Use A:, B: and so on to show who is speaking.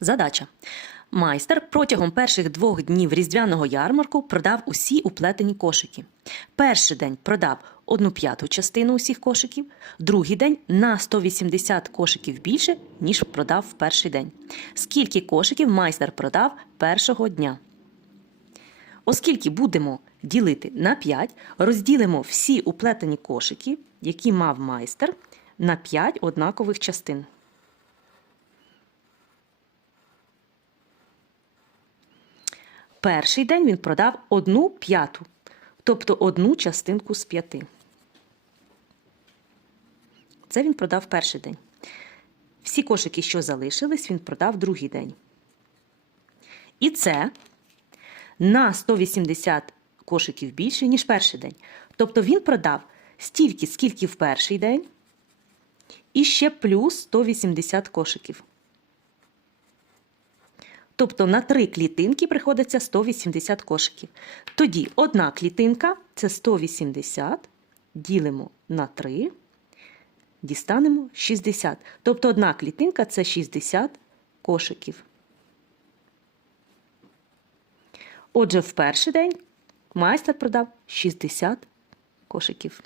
A: Задача. Майстер протягом перших двох днів різдвяного ярмарку продав усі уплетені кошики. Перший день продав одну п'яту частину усіх кошиків, другий день на 180 кошиків більше, ніж продав в перший день. Скільки кошиків майстер продав першого дня? Оскільки будемо ділити на 5, розділимо всі уплетені кошики, які мав майстер, на 5 однакових частин. Перший день він продав одну п'яту, тобто одну частинку з п'яти. Це він продав перший день. Всі кошики, що залишились, він продав другий день. І це на 180 кошиків більше, ніж перший день. Тобто він продав стільки, скільки в перший день, і ще плюс 180 кошиків. Тобто на три клітинки приходиться 180 кошиків. Тоді одна клітинка це 180, ділимо на 3, дістанемо 60. Тобто одна клітинка це 60 кошиків. Отже, в перший день майстер продав 60 кошиків.